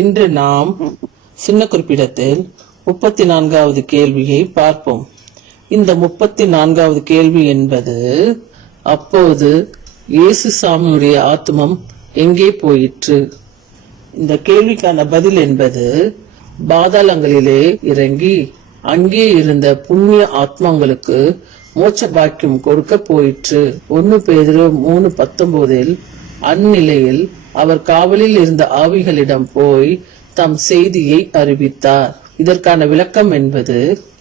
இன்று நாம் சின்ன குறிப்பிடத்தில் முப்பத்தி நான்காவது கேள்வியை பார்ப்போம். இந்த முப்பத்தி நான்காவது கேள்வி என்பது அப்போது இயேசு சாமியுடைய ஆத்மம் எங்கே போயிற்று? இந்த கேள்விக்கான பதில் என்பது பாதாளங்களிலே இறங்கி அங்கே இருந்த புண்ணிய ஆத்மாங்களுக்கு மோட்ச பாக்கியம் கொடுக்க போயிற்று. ஒன்னு பேதிரு மூணு பத்தொன்பதில் அந்நிலையில் அவர் காவலில் இருந்த ஆவிகளிடம் போய் தம் செய்தியை அறிவித்தார். இதற்கான விளக்கம் என்பது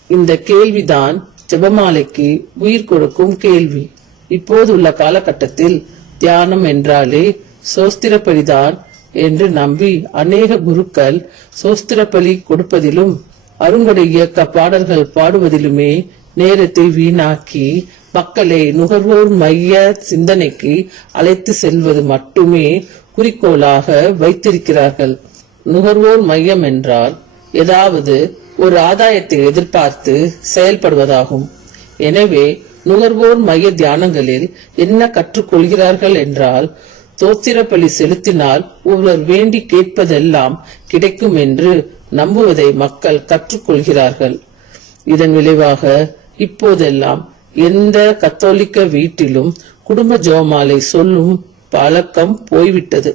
இந்த கேள்விதான் ஜெபமாலைக்கு உயிர் கொடுக்கும் கேள்வி. இப்போது உள்ள காலகட்டத்தில் தியானம் என்றாலே சோஸ்திரப்பலிதான் என்று நம்பி அநேக குருக்கள் சோஸ்திரப்பலி கொடுப்பதிலும் அருங்கொடை இயக்க பாடல்கள் பாடுவதிலுமே நேரத்தை வீணாக்கி மக்களை நுகர்வோர் மைய சிந்தனைக்கு அழைத்து செல்வது மட்டுமே குறிக்கோளாக வைத்திருக்கிறார்கள். நுகர்வோர் மையம் என்றால் ஏதாவது ஒரு ஆதாயத்தை எதிர்பார்த்து செயல்படுவதாகும். எனவே நுகர்வோர் மைய தியானங்களில் என்ன கற்றுக்கொள்கிறார்கள் என்றால் தோத்திரப்பலி செலுத்தினால் ஒருவர் வேண்டி கேட்பதெல்லாம் கிடைக்கும் என்று நம்புவதை மக்கள் கற்றுக்கொள்கிறார்கள் இதன் விளைவாக இப்போதெல்லாம் எந்த கத்தோலிக்க வீட்டிலும் குடும்ப ஜோமாலை சொல்லும் பழக்கம் போய்விட்டது.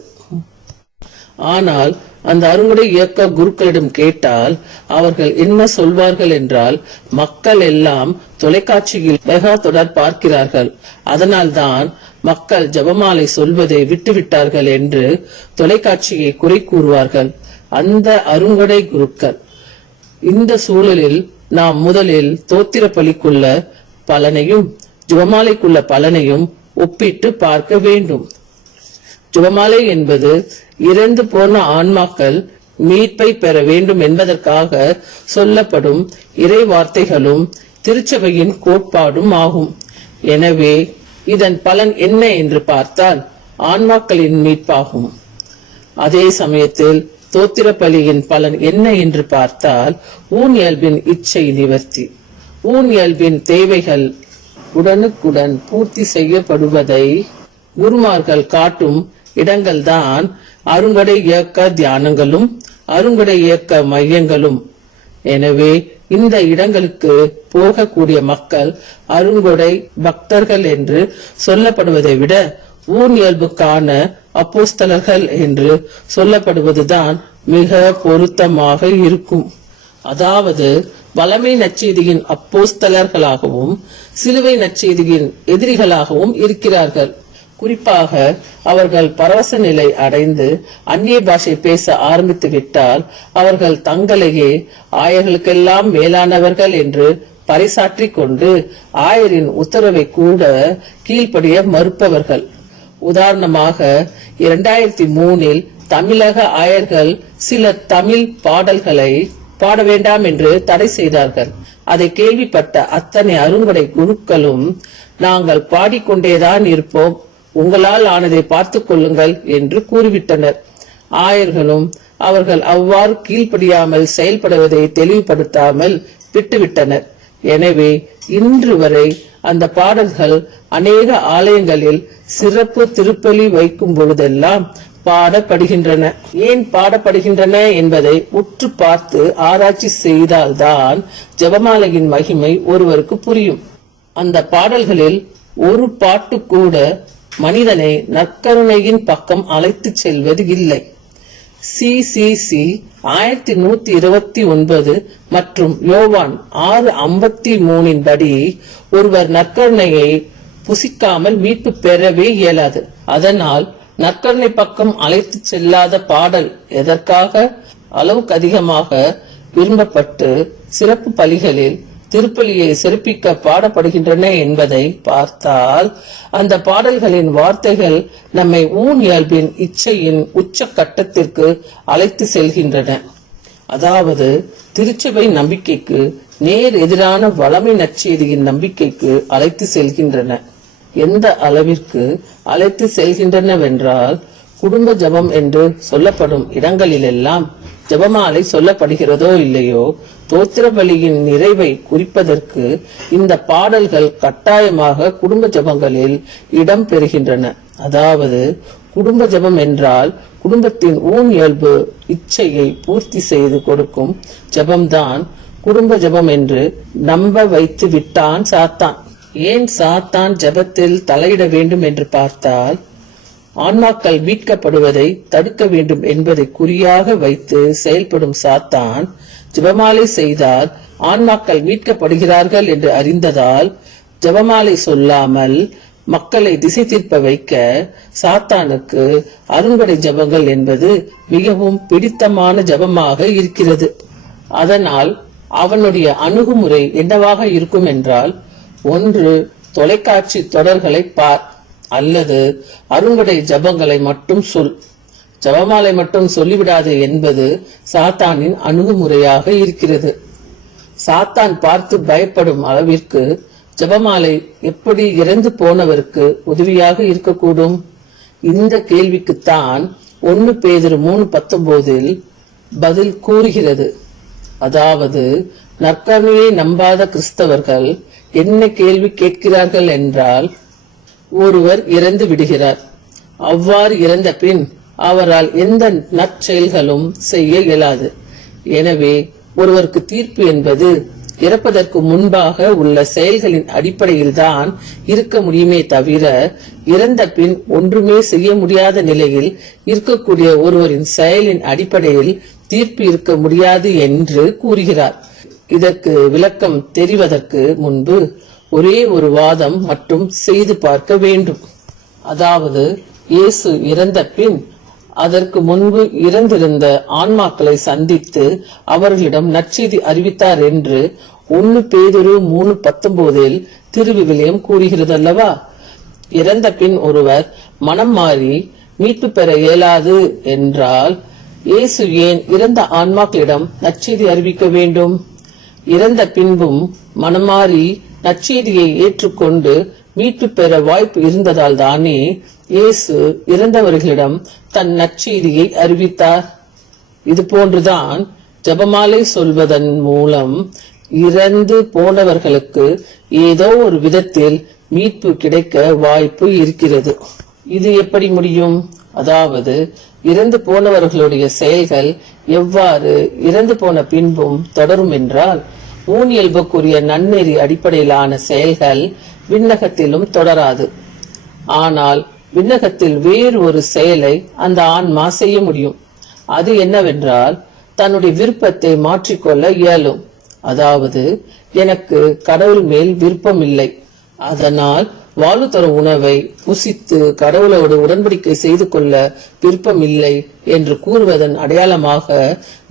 ஆனால் அந்த அறுவடை இயக்க குருக்களிடம் கேட்டால் அவர்கள் என்ன சொல்வார்கள் என்றால் மக்கள் எல்லாம் தொலைக்காட்சியில் மெகா தொடர் பார்க்கிறார்கள். அதனால்தான் மக்கள் ஜபமாலை சொல்வதை விட்டுவிட்டார்கள் என்று தொலைக்காட்சியை குறை கூறுவார்கள். அந்த அருங்கொடை குருக்கள். இந்த சூழலில் நாம் முதலில் தோத்திர பலிக்குள்ள பலனையும் ஜுவமாலைக்குள்ள பலனையும் ஒப்பிட்டு பார்க்க வேண்டும். ஜுவமாலை என்பது இறந்து போன ஆன்மாக்கள் மீட்பை பெற வேண்டும் என்பதற்காக சொல்லப்படும் இறை வார்த்தைகளும் திருச்சபையின் கோட்பாடும் ஆகும். எனவே இதன் பலன் என்ன என்று பார்த்தால் ஆன்மாக்களின் மீட்பாகும். அதே சமயத்தில் ஸ்தோத்திர பலியின் பலன் என்ன என்று பார்த்தால் ஊன் இயல்பின் இச்சை நிவர்த்தி. ஊன் இயல்பின் தேவைகள் உடனுக்குடன் பூர்த்தி செய்யப்படுவதை குருமார்கள் காட்டும் இடங்கள் தான் அருங்கடை இயக்க தியானங்களும் அருங்கடை இயக்க மையங்களும். எனவே இந்த இடங்களுக்கு போகக்கூடிய மக்கள் அருங்கொடை பக்தர்கள் என்று சொல்லப்படுவதை விட ஊன் இயல்புக்கான அப்போஸ்தலர்கள் என்று சொல்லப்படுவதுதான் மிக பொருத்தமாக இருக்கும். அதாவது வளமை நச்செய்தியின் அப்போஸ்தலர்களாகவும் சிலுவை நச்செய்தியின் எதிரிகளாகவும் இருக்கிறார்கள். குறிப்பாக அவர்கள் பரவச நிலை அடைந்து அந்நிய பாஷை பேச ஆரம்பித்து விட்டால் அவர்கள் தங்களையே ஆயர்களுக்கெல்லாம் மேலானவர்கள் என்று பறைசாற்றிக் கொண்டு ஆயரின் உத்தரவை கூட கீழ்ப்படிய மறுப்பவர்கள். உதாரணமாக இரண்டாயிரத்தி மூணில் தமிழக ஆயர்கள் சில தமிழ் பாடல்களை பாட வேண்டாம் என்று தடை செய்தார்கள். அதை கேள்விப்பட்ட அத்தனை அருங்கொடை குருக்களும் நாங்கள் பாடிக்கொண்டேதான் இருப்போம் உங்களால் ஆனதை பார்த்துக் கொள்ளுங்கள் என்று கூறிவிட்டனர். ஆயர்களும் அவர்கள் அவ்வாறு கீழ்ப்படியாமல் செயல்படுவதை தெளிவுபடுத்தாமல் விட்டுவிட்டனர். எனவே இன்று வரை அந்த பாடல்கள் அநேக ஆலயங்களில் சிறப்பு திருப்பலி வைக்கும் பொழுதெல்லாம் பாடப்படுகின்றன. ஏன் பாடப்படுகின்றன என்பதை உற்று பார்த்து ஆராய்ச்சி செய்தால்தான் ஜெபமாலையின் மகிமை ஒருவருக்கு புரியும். அந்த பாடல்களில் ஒரு பாட்டு கூட மனிதனை நற்கருணையின் பக்கம் அழைத்துச் செல்வது இல்லை. சி சி சி ஆயிரத்தி நூத்தி இருபத்தி ஒன்பது மற்றும் யோவான் ஆறு ஐம்பத்தி மூணின் படி ஒருவர் நற்கருணையை புசிக்காமல் மீட்பு பெறவே இயலாது. அதனால் நற்கருணை பக்கம் அழைத்து செல்லாத பாடல் எதற்காக? அளவுக்கு அதிகமாக விரும்பப்பட்டு சிறப்பு பலிகளில் திருப்பலியை சிறப்பிக்க பாடப்படுகின்றன என்பதை பார்த்தால் அந்த பாடல்களின் வார்த்தைகள் நம்மை ஊன் இயல்பின் இச்சையின் உச்ச கட்டத்திற்கு அழைத்து செல்கின்றன. அதாவது திருச்சபை நம்பிக்கைக்கு நேர் எதிரான வளமை நற்செய்தியின் நம்பிக்கைக்கு அழைத்து செல்கின்றன. எந்த அளவிற்கு அழைத்து செல்கின்றனவென்றால் குடும்ப ஜபம் என்று சொல்லப்படும் இடங்களிலெல்லாம் ஜபமாலை சொல்லப்படுகிறதோ இல்லையோ? தோத்திர பலியின் நிறைவை குறிப்பதற்கு இந்த பாடல்கள் கட்டாயமாக குடும்ப ஜபங்களில் இடம் பெறுகின்றன. அதாவது குடும்ப ஜபம் என்றால் குடும்பத்தின் ஊன் இயல்பு இச்சையை பூர்த்தி செய்து கொடுக்கும் ஜபம்தான். குடும்ப ஜெபம் என்று நம்ப வைத்து விட்டான் சாத்தான். ஏன் சாத்தான் ஜெபத்தில் தலையிட வேண்டும் என்று பார்த்தால் ஆன்மாக்கள் மீட்கப்படுவதை தடுக்க வேண்டும் என்பதை குறியாக வைத்து செயல்படும் சாத்தான் ஜெபமாலை செய்தால் ஆன்மாக்கள் மீட்கப்படுகிறார்கள் என்று அறிந்ததால் ஜெபமாலை சொல்லாமல் மக்களை திசை திருப்ப வைக்க சாத்தானுக்கு அருங்கடை ஜெபங்கள் என்பது மிகவும் பிடித்தமான ஜெபமாக இருக்கிறது. அதனால் அவனுடைய அணுகுமுறை என்னவாக இருக்கும் என்றால் ஒன்று தொலைக்காட்சி தொடர்களை பார். அல்லது அருங்கடை ஜபங்களை மட்டும் சொல். ஜபமாலை மட்டும் சொல்லிவிடாது என்பது சாத்தானின் அணுகுமுறையாக இருக்கிறது. சாத்தான் பார்த்து பயப்படும் அளவிற்கு ஜபமாலை எப்படி இறந்து போனவருக்கு உதவியாக இருக்கக்கூடும்? இந்த கேள்விக்குத்தான் ஒன்னு பேதர் மூணு பத்தொன்பதில் பதில் கூறுகிறது. அதாவது நற்கருணையை நம்பாத கிறிஸ்தவர்கள் என்ன கேள்வி கேட்கிறார்கள் என்றால் ஒருவர் இறந்து விடுகிறார். அவ்வாறு இறந்த பின் அவரால் எந்த நற்செயல்களும் செய்ய இயலாது. எனவே ஒருவருக்கு தீர்ப்பு என்பது இறப்பதற்கு முன்பாக உள்ள செயல்களின் அடிப்படையில் தான் இருக்க முடியுமே தவிர இறந்த பின் ஒன்றுமே செய்ய முடியாத நிலையில் இருக்கக்கூடிய ஒருவரின் செயலின் அடிப்படையில் தீர்ப்பு இருக்க முடியாது என்று கூறுகிறார். இதற்கு விளக்கம் தெரிவதற்கு முன்பு ஒரே ஒரு வாதம் மட்டும் செய்து பார்க்க வேண்டும். அதாவது இயேசு இறந்த பின் அதற்கு முன்பு இறந்திருந்த ஆன்மாக்களை சந்தித்து அவர்களிடம் நற்செய்தி அறிவித்தார் என்று ஒன்னு பேதுரு மூணு பத்தொன்பதில் திருவிவிலியம் கூறுகிறது அல்லவா இறந்த பின் ஒருவர் மனம் மாறி மீட்பு பெற இயலாது என்றால் இயேசு ஏன் இறந்த ஆன்மாக்களிடம் நற்செய்தி அறிவிக்க வேண்டும்? இறந்த பின்பும் மனமாறி நற்செய்தியை ஏற்றுக்கொண்டு மீட்பு பெற வாய்ப்பு இருந்ததால் தானே இயேசு இறந்தவர்களிடம் தன் நற்செய்தியை அறிவித்தார். இது போன்றுதான் ஜெபமாலை சொல்வதன் மூலம் இறந்து போனவர்களுக்கு ஏதோ ஒரு விதத்தில் மீட்பு கிடைக்க வாய்ப்பு இருக்கிறது. இது எப்படி முடியும்? அதாவது இறந்து போனவர்களுடைய செயல்கள் எவ்வாறு இறந்து போன பின்பும் தொடரும் என்றால் ஊனியல்புக்குரிய நன்னெறி அடிப்படையிலான செயல்கள் விண்ணகத்திலும் தொடராது. ஆனால் விண்ணகத்தில் வேறு ஒரு செயலை அந்த ஆன்மா செய்ய முடியும். அது என்னவென்றால் தன்னுடைய விருப்பத்தை மாற்றிக்கொள்ள இயலும். அதாவது எனக்கு கடவுள் மேல் விருப்பம் இல்லை அதனால் வாழ்வு தரும் உணவை புசித்து கடவுளோடு உடன்படிக்கை செய்து கொள்ள விருப்பம் இல்லை என்று கூறுவதன் அடையாளமாக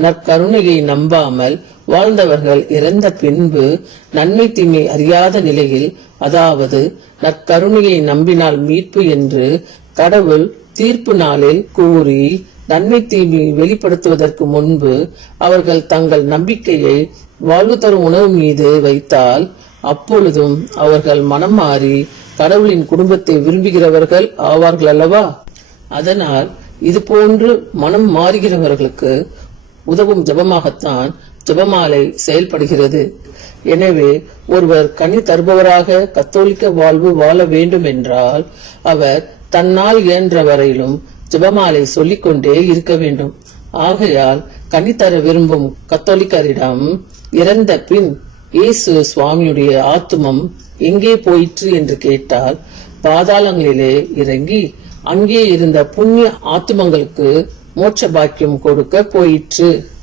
நற்கருணையை நம்பாமல் வாழ்ந்தவர்கள் இறந்த பின்பு நன்மை தீமை அறியாத நிலையில் அதாவது நற்கருணையை நம்பினால் மீட்பு என்று கடவுள் தீர்ப்பு நாளில் கூறி நன்மை தீமை வெளிப்படுத்துவதற்கு முன்பு அவர்கள் தங்கள் நம்பிக்கையை வாழ்வு தரும் உணவு மீது வைத்தால் அப்பொழுதும் அவர்கள் மனம் மாறி கடவுளின் குடும்பத்தை விரும்புகிறவர்கள் ஆவார்கள் அல்லவா? அதனால் இது போன்று மனம் மாறுகிறவர்களுக்கு உதவும் ஜபமாகத்தான் ஜபமாலை செயல்படுகிறது. எனவே ஒருவர் கனி தருபவராக கத்தோலிக்க வாழ்வு வாழ வேண்டும் என்றால் அவர் தன்னால் இயன்ற வரையிலும் ஜபமாலை சொல்லிக்கொண்டே இருக்க வேண்டும். ஆகையால் கனி தர விரும்பும் கத்தோலிக்கரிடம் இறந்த பின் இயேசு சுவாமியுடைய ஆத்துமம் எங்கே போயிற்று என்று கேட்டால் பாதாளங்களிலே இறங்கி அங்கே இருந்த புண்ணிய ஆத்துமங்களுக்கு மோட்ச பாக்கியம் கொடுக்க போயிற்று.